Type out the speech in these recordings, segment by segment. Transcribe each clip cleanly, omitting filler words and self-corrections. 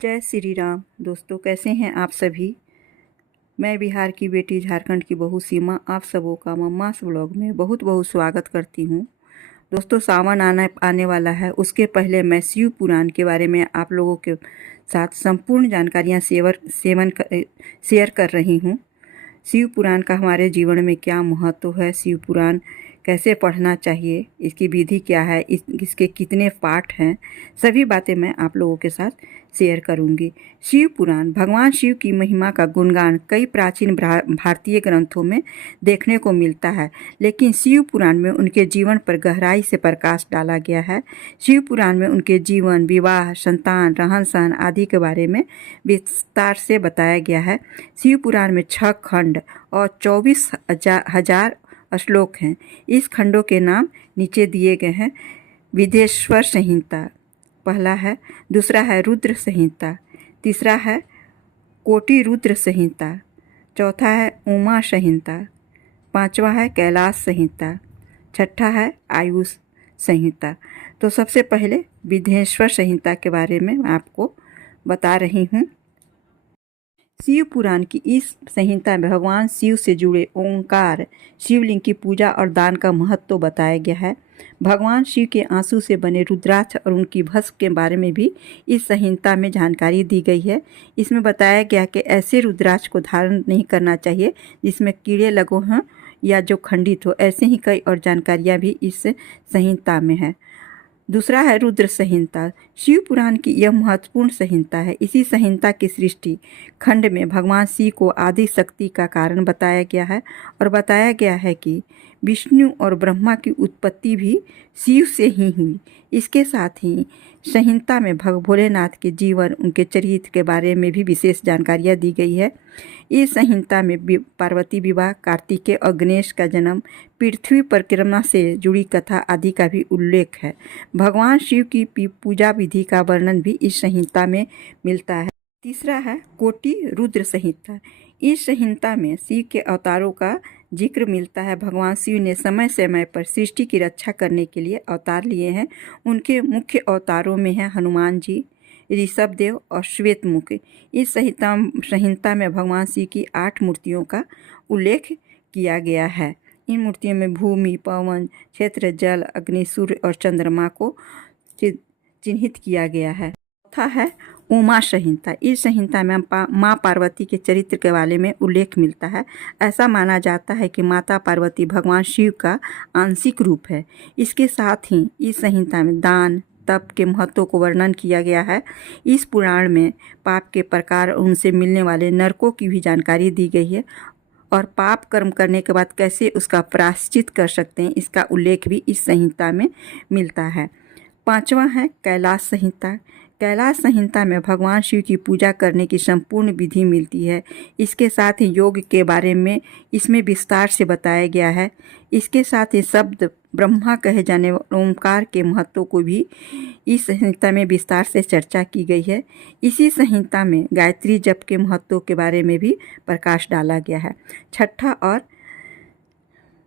जय श्री राम। दोस्तों, कैसे हैं आप सभी। मैं बिहार की बेटी, झारखंड की बहू सीमा आप सबों का मम्मास व्लॉग में बहुत बहुत स्वागत करती हूं। दोस्तों, सावन आने वाला है। उसके पहले मैं शिव पुराण के बारे में आप लोगों के साथ संपूर्ण जानकारियां शेयर कर रही हूं। शिव पुराण का हमारे जीवन में क्या महत्व है, शिव पुराण कैसे पढ़ना चाहिए, इसकी विधि क्या है, इसके कितने पाठ हैं, सभी बातें मैं आप लोगों के साथ शेयर करूंगी। शिव पुराण भगवान शिव की महिमा का गुणगान कई प्राचीन भारतीय ग्रंथों में देखने को मिलता है, लेकिन शिव पुराण में उनके जीवन पर गहराई से प्रकाश डाला गया है। शिव पुराण में उनके जीवन, विवाह, संतान, रहन सहन आदि के बारे में विस्तार से बताया गया है। शिव पुराण में 6 खंड और 24,000 श्लोक हैं। इस खंडों के नाम नीचे दिए गए हैं। विदेश्वर संहिता पहला है, दूसरा है रुद्र संहिता, तीसरा है कोटि रुद्र संहिता, चौथा है उमा संहिता, पांचवा है कैलाश संहिता, छठा है आयुष संहिता। तो सबसे पहले विदेश्वर संहिता के बारे में मैं आपको बता रही हूँ। शिव पुराण की इस संहिता में भगवान शिव से जुड़े ओंकार, शिवलिंग की पूजा और दान का महत्व बताया गया है। भगवान शिव के आंसू से बने रुद्राक्ष और उनकी भस्म के बारे में भी इस संहिता में जानकारी दी गई है। इसमें बताया गया कि ऐसे रुद्राक्ष को धारण नहीं करना चाहिए जिसमें कीड़े लगे हों या जो खंडित हो। ऐसे ही कई और जानकारियाँ भी इस संहिता में है। दूसरा है रुद्र संहिता। शिव पुराण की यह महत्वपूर्ण संहिता है। इसी संहिता की सृष्टि खंड में भगवान शिव को आदि शक्ति का कारण बताया गया है और बताया गया है कि विष्णु और ब्रह्मा की उत्पत्ति भी शिव से ही हुई। इसके साथ ही संहिता में भोलेनाथ के जीवन, उनके चरित्र के बारे में भी विशेष जानकारियाँ दी गई है। इस संहिता में पार्वती विवाह, कार्तिकेय और गणेश का जन्म, पृथ्वी परिक्रमा से जुड़ी कथा आदि का भी उल्लेख है। भगवान शिव की पूजा विधि का वर्णन भी इस संहिता में मिलता है। तीसरा है कोटि रुद्र संहिता। इस संहिता में शिव के अवतारों का जिक्र मिलता है। भगवान शिव ने समय समय पर सृष्टि की रक्षा करने के लिए अवतार लिए हैं। उनके मुख्य अवतारों में हैं हनुमान जी, ऋषभदेव और श्वेतमुख। इस संहिता में भगवान शिव की 8 मूर्तियों का उल्लेख किया गया है। इन मूर्तियों में भूमि, पवन, क्षेत्र, जल, अग्नि, सूर्य और चंद्रमा को चिन्हित किया गया है। चौथा है उमा संहिता। इस संहिता में माँ पार्वती के चरित्र के बारे में उल्लेख मिलता है। ऐसा माना जाता है कि माता पार्वती भगवान शिव का आंशिक रूप है। इसके साथ ही इस संहिता में दान, तप के महत्व को वर्णन किया गया है। इस पुराण में पाप के प्रकार और उनसे मिलने वाले नरकों की भी जानकारी दी गई है और पाप कर्म करने के बाद कैसे उसका प्रायश्चित कर सकते हैं, इसका उल्लेख भी इस संहिता में मिलता है। पांचवा है कैलाश संहिता। कैलाश संहिता में भगवान शिव की पूजा करने की संपूर्ण विधि मिलती है। इसके साथ ही योग के बारे में इसमें विस्तार से बताया गया है। इसके साथ ही शब्द ब्रह्मा कहे जाने ओंकार के महत्व को भी इस संहिता में विस्तार से चर्चा की गई है। इसी संहिता में गायत्री जप के महत्व के बारे में भी प्रकाश डाला गया है। छठा और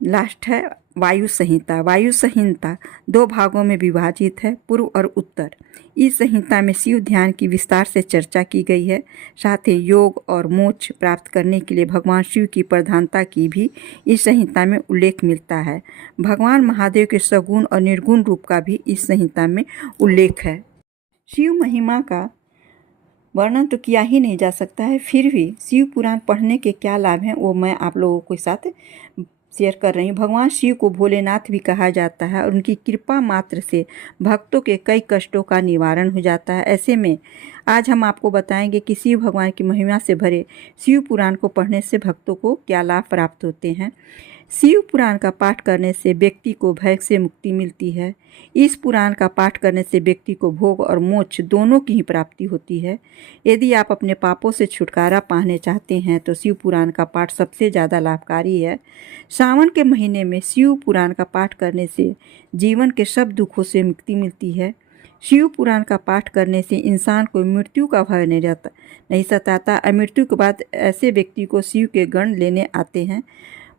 लास्ट है वायु संहिता। वायु संहिता 2 भागों में विभाजित है, पूर्व और उत्तर। इस संहिता में शिव ध्यान की विस्तार से चर्चा की गई है। साथ ही योग और मोक्ष प्राप्त करने के लिए भगवान शिव की प्रधानता की भी इस संहिता में उल्लेख मिलता है। भगवान महादेव के सगुण और निर्गुण रूप का भी इस संहिता में उल्लेख है। शिव महिमा का वर्णन तो किया ही नहीं जा सकता है, फिर भी शिव पुराण पढ़ने के क्या लाभ हैं वो मैं आप लोगों के साथ शेयर कर रही हूँ। भगवान शिव को भोलेनाथ भी कहा जाता है और उनकी कृपा मात्र से भक्तों के कई कष्टों का निवारण हो जाता है। ऐसे में आज हम आपको बताएंगे कि शिव भगवान की महिमा से भरे शिव पुराण को पढ़ने से भक्तों को क्या लाभ प्राप्त होते हैं। शिव पुराण का पाठ करने से व्यक्ति को भय से मुक्ति मिलती है। इस पुराण का पाठ करने से व्यक्ति को भोग और मोक्ष दोनों की ही प्राप्ति होती है। यदि आप अपने पापों से छुटकारा पाने चाहते हैं तो शिव पुराण का पाठ सबसे ज़्यादा लाभकारी है। सावन के महीने में शिव पुराण का पाठ करने से जीवन के सब दुखों से मुक्ति मिलती है। शिव पुराण का पाठ करने से इंसान को मृत्यु का भय नहीं सताता। मृत्यु के बाद ऐसे व्यक्ति को शिव के गण लेने आते हैं।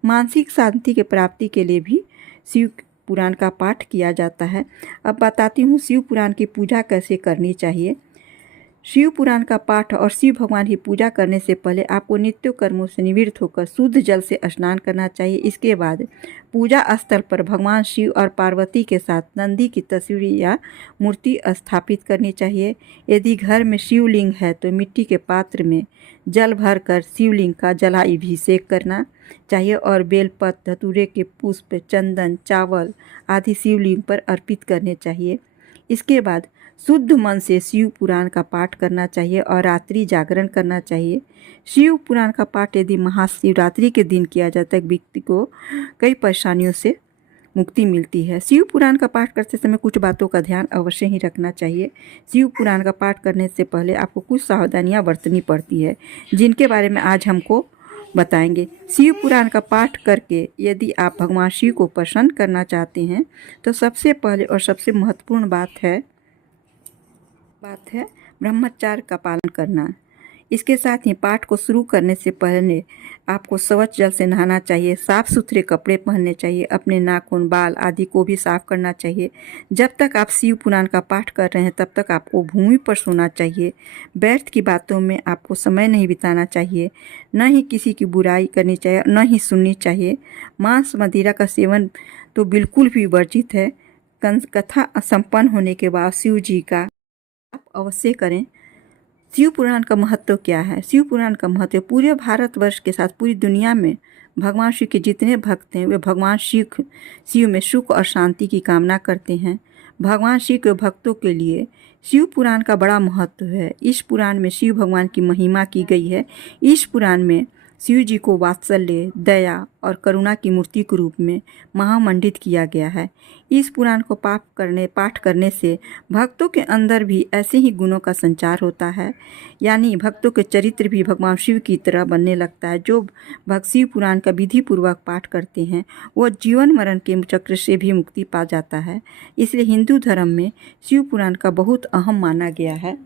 मानसिक शांति के प्राप्ति के लिए भी शिव पुराण का पाठ किया जाता है। अब बताती हूँ शिव पुराण की पूजा कैसे करनी चाहिए। शिव पुराण का पाठ और शिव भगवान की पूजा करने से पहले आपको नित्य कर्मों से निवृत्त होकर शुद्ध जल से स्नान करना चाहिए। इसके बाद पूजा स्थल पर भगवान शिव और पार्वती के साथ नंदी की तस्वीर या मूर्ति स्थापित करनी चाहिए। यदि घर में शिवलिंग है तो मिट्टी के पात्र में जल भरकर शिवलिंग का जलाभिषेक करना चाहिए और बेलपत्र, धतूरे के पुष्प, चंदन, चावल आदि शिवलिंग पर अर्पित करने चाहिए। इसके बाद शुद्ध मन से शिव पुराण का पाठ करना चाहिए और रात्रि जागरण करना चाहिए। शिव पुराण का पाठ यदि महाशिवरात्रि के दिन किया जाता है, व्यक्ति को कई परेशानियों से मुक्ति मिलती है। शिव पुराण का पाठ करते समय कुछ बातों का ध्यान अवश्य ही रखना चाहिए। शिव पुराण का पाठ करने से पहले आपको कुछ सावधानियां बरतनी पड़ती है, जिनके बारे में आज हमको बताएंगे। शिव पुराण का पाठ करके यदि आप भगवान शिव को प्रसन्न करना चाहते हैं तो सबसे पहले और सबसे महत्वपूर्ण बात है ब्रह्मचर्य का पालन करना। इसके साथ ही पाठ को शुरू करने से पहले आपको स्वच्छ जल से नहाना चाहिए, साफ सुथरे कपड़े पहनने चाहिए, अपने नाखून, बाल आदि को भी साफ करना चाहिए। जब तक आप शिव पुराण का पाठ कर रहे हैं तब तक आपको भूमि पर सोना चाहिए। व्यर्थ की बातों में आपको समय नहीं बिताना चाहिए, न ही किसी की बुराई करनी चाहिए, न ही सुननी चाहिए। मांस मदिरा का सेवन तो बिल्कुल भी वर्जित है। कथा संपन्न होने के बाद शिव जी का आप अवश्य करें। शिव पुराण का महत्व क्या है? शिव पुराण का महत्व पूरे भारतवर्ष के साथ पूरी दुनिया में भगवान शिव के जितने भक्त हैं वे भगवान शिव में सुख और शांति की कामना करते हैं। भगवान शिव के भक्तों के लिए शिव पुराण का बड़ा महत्व है। इस पुराण में शिव भगवान की महिमा की गई है। इस पुराण में शिव जी को वात्सल्य, दया और करुणा की मूर्ति के रूप में महामंडित किया गया है। इस पुराण को पाठ करने से भक्तों के अंदर भी ऐसे ही गुणों का संचार होता है, यानी भक्तों के चरित्र भी भगवान शिव की तरह बनने लगता है। जो भक्त शिव पुराण का विधि पूर्वक पाठ करते हैं वो जीवन मरण के चक्र से भी मुक्ति पा जाता है। इसलिए हिंदू धर्म में शिव पुराण का बहुत अहम माना गया है।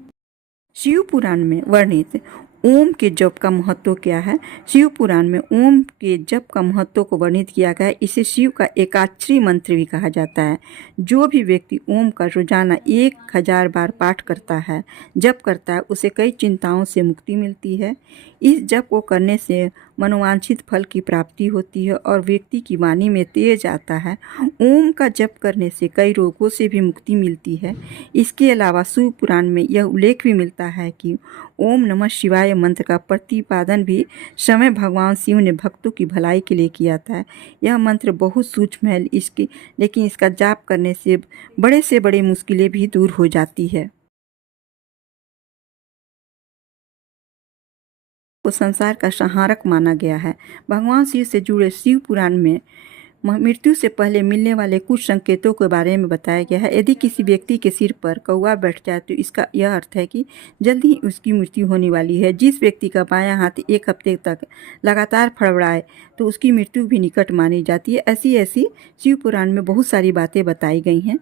शिव पुराण में वर्णित ओम के जप का महत्व क्या है? शिव पुराण में ओम के जप का महत्व को वर्णित किया गया है। इसे शिव का एकाक्षरी मंत्र भी कहा जाता है। जो भी व्यक्ति ओम का रोजाना 1000 बार पाठ करता है, जप करता है, उसे कई चिंताओं से मुक्ति मिलती है। इस जप को करने से मनोवांछित फल की प्राप्ति होती है और व्यक्ति की वाणी में तेज आता है। ओम का जप करने से कई रोगों से भी मुक्ति मिलती है। इसके अलावा शिव पुराण में यह उल्लेख भी मिलता है कि ओम नमः शिवाय मंत्र का प्रतिपादन भी समय भगवान शिव ने भक्तों की भलाई के लिए किया था। यह मंत्र बहुत सूक्ष्म है, लेकिन इसका जाप करने से बड़ी मुश्किलें भी दूर हो जाती है। को संसार का संहारक माना गया है। भगवान शिव से जुड़े शिव पुराण में मृत्यु से पहले मिलने वाले कुछ संकेतों के बारे में बताया गया है। यदि किसी व्यक्ति के सिर पर कौवा बैठ जाए तो इसका यह अर्थ है कि जल्द ही उसकी मृत्यु होने वाली है। जिस व्यक्ति का बायां हाथ 1 हफ्ते तक लगातार फड़फड़ाए तो उसकी मृत्यु भी निकट मानी जाती है। ऐसी शिव पुराण में बहुत सारी बातें बताई गई हैं।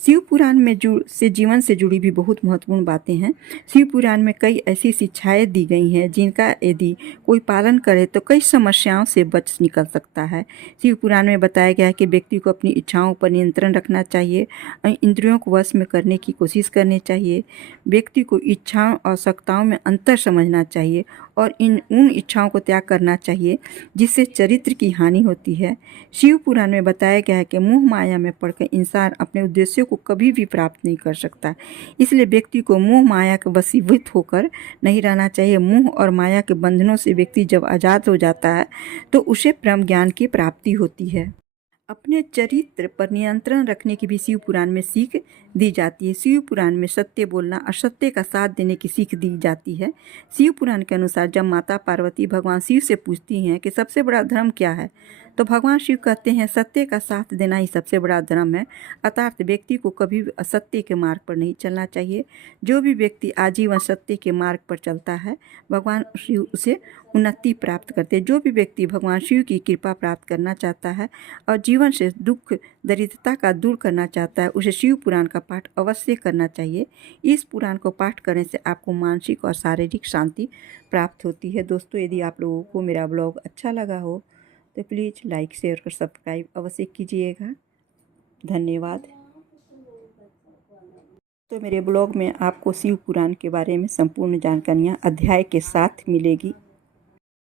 शिव पुराण में जीवन से जुड़ी भी बहुत महत्वपूर्ण बातें हैं। शिव पुराण में कई ऐसी शिक्षाएं दी गई हैं जिनका यदि कोई पालन करे तो कई समस्याओं से बच निकल सकता है। शिव पुराण में बताया गया है कि व्यक्ति को अपनी इच्छाओं पर नियंत्रण रखना चाहिए, इंद्रियों को वश में करने की कोशिश करनी चाहिए। व्यक्ति को इच्छाओं और आवश्यकताओं में अंतर समझना चाहिए और उन इच्छाओं को त्याग करना चाहिए जिससे चरित्र की हानि होती है। शिव पुराण में बताया गया है कि मोह माया में पड़कर इंसान अपने उद्देश्यों को कभी भी प्राप्त नहीं कर सकता। इसलिए व्यक्ति को मोह माया के वशीभूत होकर नहीं रहना चाहिए। मोह और माया के बंधनों से व्यक्ति जब आज़ाद हो जाता है तो उसे ब्रह्म ज्ञान की प्राप्ति होती है। अपने चरित्र पर नियंत्रण रखने की भी शिव पुराण में सीख दी जाती है। शिव पुराण में सत्य बोलना, असत्य का साथ देने की सीख दी जाती है। शिव पुराण के अनुसार जब माता पार्वती भगवान शिव से पूछती हैं कि सबसे बड़ा धर्म क्या है, तो भगवान शिव कहते हैं सत्य का साथ देना ही सबसे बड़ा धर्म है। अर्थात व्यक्ति को कभी भी असत्य के मार्ग पर नहीं चलना चाहिए। जो भी व्यक्ति आजीवन सत्य के मार्ग पर चलता है भगवान शिव उसे उन्नति प्राप्त करते हैं। जो भी व्यक्ति भगवान शिव की कृपा प्राप्त करना चाहता है और जीवन से दुख दरिद्रता का दूर करना चाहता है उसे शिव पुराण का पाठ अवश्य करना चाहिए। इस पुराण को पाठ करने से आपको मानसिक और शारीरिक शांति प्राप्त होती है। दोस्तों, यदि आप लोगों को मेरा ब्लॉग अच्छा लगा हो तो प्लीज़ लाइक, शेयर और सब्सक्राइब अवश्य कीजिएगा। धन्यवाद। तो मेरे ब्लॉग में आपको शिव पुराण के बारे में संपूर्ण जानकारियाँ अध्याय के साथ मिलेगी।